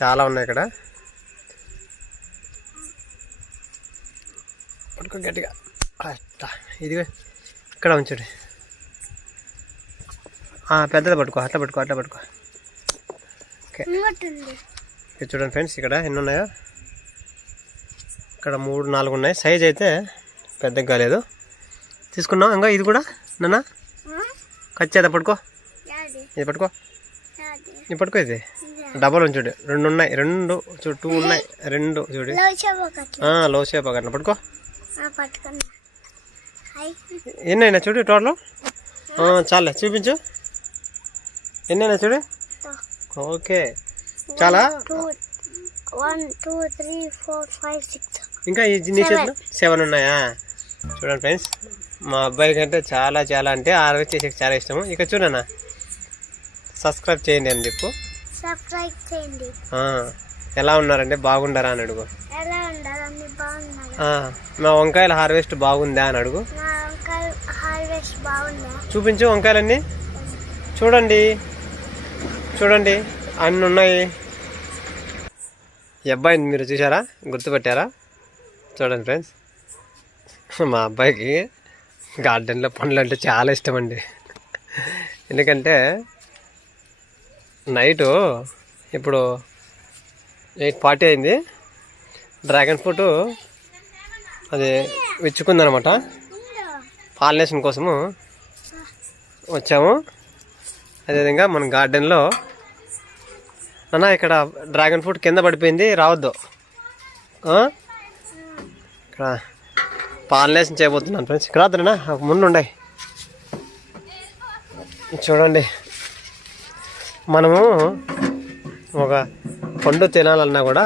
చాలా ఉన్నాయి ఇక్కడ. పట్టుకో గట్టిగా. ఇది ఇక్కడ ఉంచండి. పెద్దది పట్టుకో. అట్లా పట్టుకో. ఓకే, చూడండి ఫ్రెండ్స్, ఇక్కడ ఎన్ని ఉన్నాయో. ఇక్కడ 3, 4 ఉన్నాయి. సైజ్ అయితే పెద్దగా కాలేదు. తీసుకున్నాం. ఇంకా ఇది కూడా నాన్న కచ్చేదా? పట్టుకో, ఇది పట్టుకో. ఇది పట్టుకో. ఇది డబల్ ఉంచుడు. 2 ఉన్నాయి. 2 చూడు, 2 ఉన్నాయి. 2 చూడు, లో షేప్ అట్లా పట్టుకో. ఎన్నైనా చూడు టోటల్. చాలే, చూపించు ఎన్నైనా చూడు. ఓకే, చాలా. 1 2 3 4 5 6 ఇంకా నీ చేతిలో 7 ఉన్నాయా? చూడండి ఫ్రెండ్స్, మా అబ్బాయి కంటే చాలా అంటే హార్వెస్ట్ చేసే చాలా ఇష్టము. ఇక చూడన్నా, సబ్స్క్రైబ్ చేయండి అని చెప్పు. సబ్స్క్రైబ్ చేయండి. ఎలా ఉన్నారంటే బాగుండారా అని అడుగు. మా వంకాయల హార్వెస్ట్ బాగుందా అని అడుగు. చూపించు వంకాయలన్నీ. చూడండి అన్నీ ఉన్నాయి. ఈ అబ్బాయిని మీరు చూసారా, గుర్తుపెట్టారా? చూడండి ఫ్రెండ్స్, మా అబ్బాయికి గార్డెన్లో పనులు అంటే చాలా ఇష్టం అండి. ఎందుకంటే నైటు ఇప్పుడు 8:40 అయింది. డ్రాగన్ ఫ్రూట్ అది విచ్చుకుందనమాట. పాలినేషన్ కోసము వచ్చాము. అదేవిధంగా మన గార్డెన్లో అన్న ఇక్కడ డ్రాగన్ ఫ్రూట్ కింద పడిపోయింది, రావద్దు. ఇక్కడ పాలినేషన్ చేయబోతున్నాను ఫ్రెండ్స్. ఇక్కడ రాత్రినా ముందు ఉన్నాయి. చూడండి, మనము ఒక పండు తినాలన్నా కూడా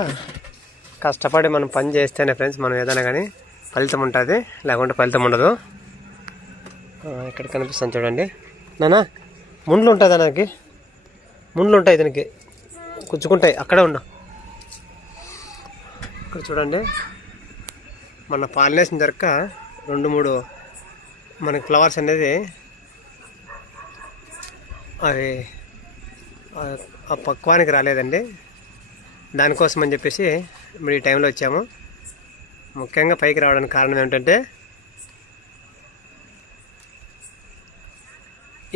కష్టపడి మనం పని చేస్తేనే ఫ్రెండ్స్ మనం ఏదైనా కానీ ఫలితం ఉంటుంది, లేకుంటే ఫలితం ఉండదు. ఇక్కడ కనిపిస్తుంది చూడండి నాన్న. ముండ్లు ఉంటుంది దానికి, ముండ్లు ఉంటాయి దీనికి, కుచ్చుకుంటాయి. అక్కడే ఉన్నా. ఇక్కడ చూడండి, మన పాలినేషన్ జరగక 2-3 మనకి ఫ్లవర్స్ అనేది అవి ఆ పక్వానికి రాలేదండి. దానికోసం అని చెప్పేసి ఇప్పుడు ఈ టైంలో వచ్చాము. ముఖ్యంగా పైకి రావడానికి కారణం ఏమిటంటే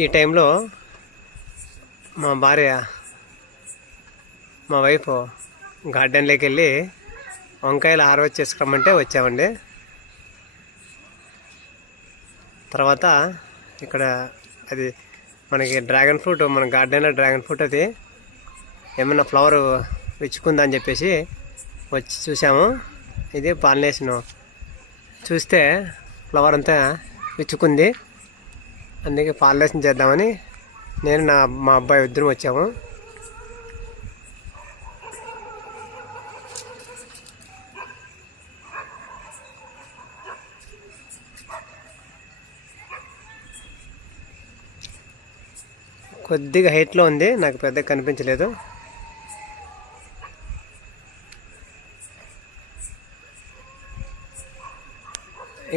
ఈ టైంలో మా వైఫ్ గార్డెన్లోకి వెళ్ళి వంకాయలు హార్వెస్ట్ చేసుకురమ్మంటే వచ్చామండి. తర్వాత ఇక్కడ అది మనకి డ్రాగన్ ఫ్రూట్, మన గార్డెన్లో డ్రాగన్ ఫ్రూట్ అది ఏమన్నా ఫ్లవర్ విచ్చుకుందా అని చెప్పేసి వచ్చి చూసాము. ఇది పాలినేషన్ చూస్తే ఫ్లవర్ అంతా విచ్చుకుంది. అందుకే పాలినేషన్ చేద్దామని నేను మా అబ్బాయి ఇద్దరం వచ్చాము. కొద్దిగా హైట్లో ఉంది, నాకు పెద్దగా కనిపించలేదు.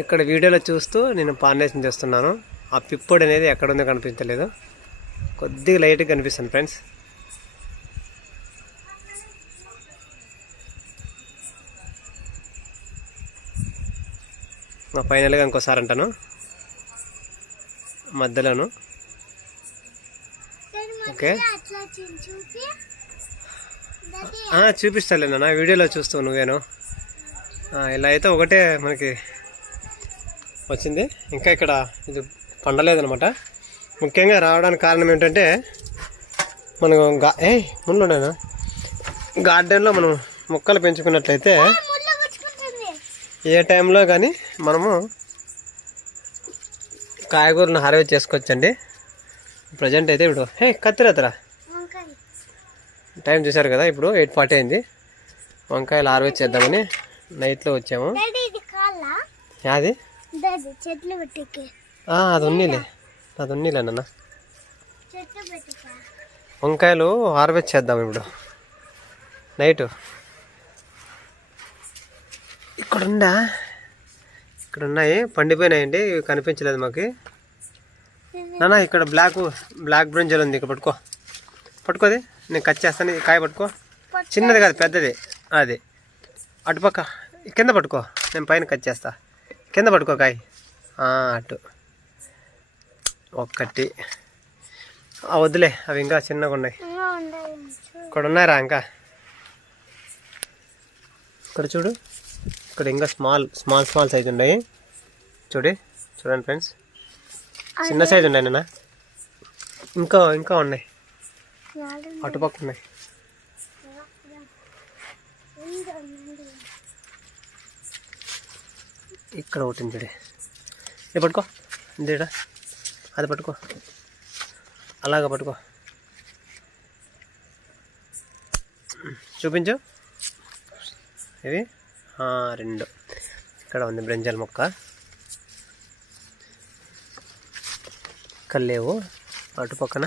ఇక్కడ వీడియోలో చూస్తూ నేను పాలినేషన్ చేస్తున్నాను. ఆ పిప్పొడి అనేది ఎక్కడ ఉందో కనిపించలేదు, కొద్దిగా లైట్గా కనిపిస్తుంది ఫ్రెండ్స్. ఫైనల్గా ఇంకోసారి అంటాను మధ్యలోను. ఓకే, చూపిస్తాలే నాన్న, వీడియోలో చూస్తావు నువ్వేను. ఇలా అయితే ఒకటే మనకి వచ్చింది, ఇంకా ఇక్కడ ఇది పండలేదనమాట. ముఖ్యంగా రావడానికి కారణం ఏంటంటే మనం ముందుండేనా గార్డెన్లో మనం మొక్కలు పెంచుకున్నట్లయితే ఏ టైంలో కానీ మనము కాయగూరను హార్వెస్ట్ చేసుకోవచ్చండి. ప్రజెంట్ అయితే ఇప్పుడు కత్తిరేతరా టైం చూసారు కదా, ఇప్పుడు 8:40 అయింది. వంకాయలు హార్వెస్ట్ చేద్దామని నైట్లో వచ్చాము. అది అది ఉన్నీలే నాన్న. వంకాయలు హార్వెస్ట్ చేద్దాం ఇప్పుడు నైట్. ఇక్కడ ఉన్నాయి, పండిపోయినాయండి, కనిపించలేదు మాకు నాన్న. ఇక్కడ బ్లాక్ బ్రింజల్ ఉంది, ఇక్కడ పట్టుకోది, నేను కట్ చేస్తాను. కాయ పట్టుకో. చిన్నది కాదు పెద్దది. అది అటుపక్క కింద పట్టుకో, నేను పైన కట్ చేస్తా. కింద పట్టుకో కాయ. అటు ఒక్కటి. వద్దులే, అవి ఇంకా చిన్నగా ఉన్నాయి. ఇక్కడ ఉన్నాయిరా ఇంకా. ఇక్కడ చూడు, ఇక్కడ ఇంకా స్మాల్ సైజు ఉన్నాయి. చూడండి ఫ్రెండ్స్, చిన్న సైజు ఉన్నాయి నాన్న. ఇంకా ఉన్నాయి, అటుపక్క ఉన్నాయి. ఇక్కడ ఒకటి చూడే. ఇది పట్టుకో, ఇదేడా అది పట్టుకో, అలాగా పట్టుకో. చూపించు. ఇవి 2. ఇక్కడ ఉంది బ్రింజాల్ మొక్క. ఇక్కడ లేవు. అటు పక్కన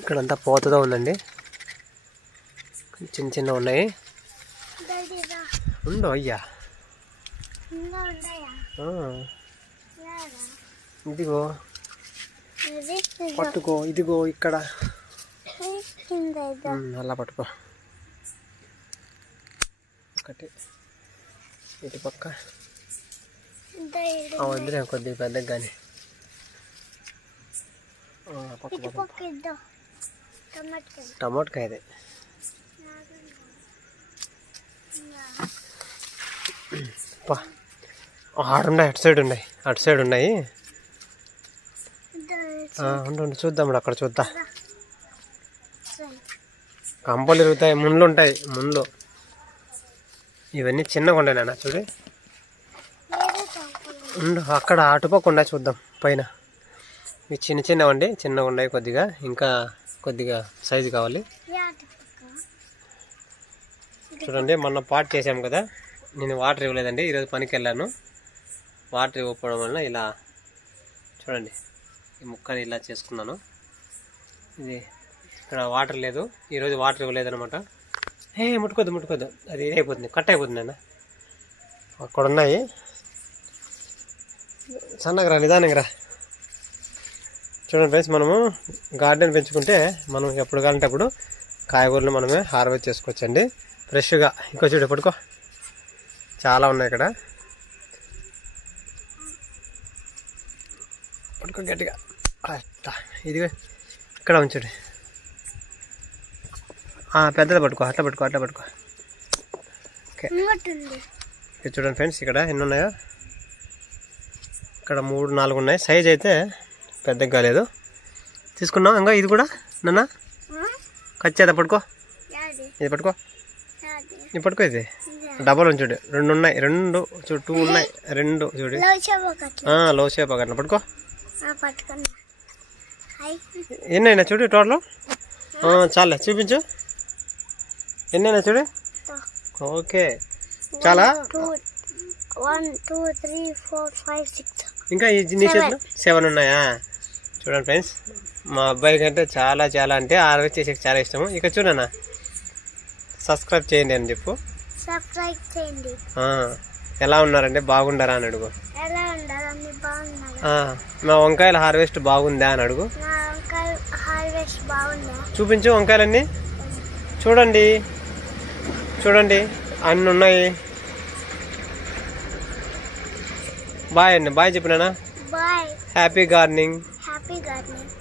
ఇక్కడంతా పోతదో ఉందండి. చిన్న ఉన్నాయి. ఉండవు అయ్యా. ఇదిగో పట్టుకో, ఇదిగో ఇక్కడ అలా పట్టుకో. ఒకటి ఇటు పక్క. వద్దులే, కొద్దిగా పెద్దగా కానీ. టమాటకాయ. ఆడున్నాయి, అటు సైడ్ ఉన్నాయి. ఉండు చూద్దాం, అక్కడ చూద్దాం. కంపలు ఇరుగుతాయి, ముళ్ళు ఉంటాయి. ఇవన్నీ చిన్నగా ఉన్నాయి నాన్న. చూడు, అక్కడ అటుపక్క ఉన్నాయి, చూద్దాం పైన. ఇవి చిన్నగా ఉన్నాయి కొద్దిగా. ఇంకా కొద్దిగా సైజు కావాలి. చూడండి, మొన్న పాట్ చేసాము కదా, నేను వాటర్ ఇవ్వలేదండి. ఈరోజు పనికి వెళ్ళాను. వాటర్ ఇవ్వకపోవడం వల్ల ఇలా చూడండి, ఈ ముక్కని ఇలా చేసుకున్నాను. ఇది ఇక్కడ వాటర్ లేదు, ఈరోజు వాటర్ ఇవ్వలేదనమాట. ముట్టుకోద్దు, అది ఇదైపోతుంది, కట్ అయిపోతుంది అన్న. అక్కడ ఉన్నాయి. సన్నగా రా, నిదానంగా రా. చూడండి ఫ్రెండ్స్, మనము గార్డెన్ పెంచుకుంటే మనం ఎప్పుడు కావాలంటే అప్పుడు కాయగూరలు మనమే హార్వెస్ట్ చేసుకోవచ్చండి ఫ్రెష్గా. ఇంకో చూడు, పట్టుకో, చాలా ఉన్నాయి ఇక్కడ. పట్టుకో గట్టిగా. ఇదిగో ఇక్కడ ఉంచుడు. పెద్దది పట్టుకో, అట్లా పట్టుకో. ఓకే, ఇక్కడ చూడండి ఫ్రెండ్స్, ఇక్కడ ఎన్ని ఉన్నాయో. ఇక్కడ 3-4 ఉన్నాయి. సైజ్ అయితే పెద్దగా కాలేదు. తీసుకున్నాం. ఇంకా ఇది కూడా నాన్న కట్ చేద్దా. పట్టుకో, ఇది పట్టుకో, ఇది పట్టుకో. ఇది డబల్ ఉంచుడు. 2 ఉన్నాయి. 2 ఉన్నాయి. 2 చూడు, లో షేప్ అట్లా పట్టుకో. ఎన్నైనా చూడు టోటల్. చాలే, చూపించు ఎన్నైనా చూడు. ఓకే, చాలా. 1 2 3 4 5 6. ఇంకా నీ చేతిలో 7 ఉన్నాయా? చూడండి ఫ్రెండ్స్, మా అబ్బాయి కంటే చాలా అంటే హార్వెస్ట్ చేసేకి చాలా ఇష్టము. ఇక చూడన్నా, సబ్స్క్రైబ్ చేయండి అని చెప్పు. సబ్స్క్రైబ్ చేయండి. ఎలా ఉన్నారంటే బాగుండారా అని అడుగు. ఎలా ఉండాలి? బాగున్నారు. మా వంకాయల హార్వెస్ట్ బాగుందా అని అడుగు. నా వంకాయ హార్వెస్ట్ బాగుందా? చూపించు వంకాయలన్నీ. చూడండి అన్నీ ఉన్నాయి. బాయ్ అండి, బాయ్ చెప్పినానా. Bye. Happy gardening. Happy gardening.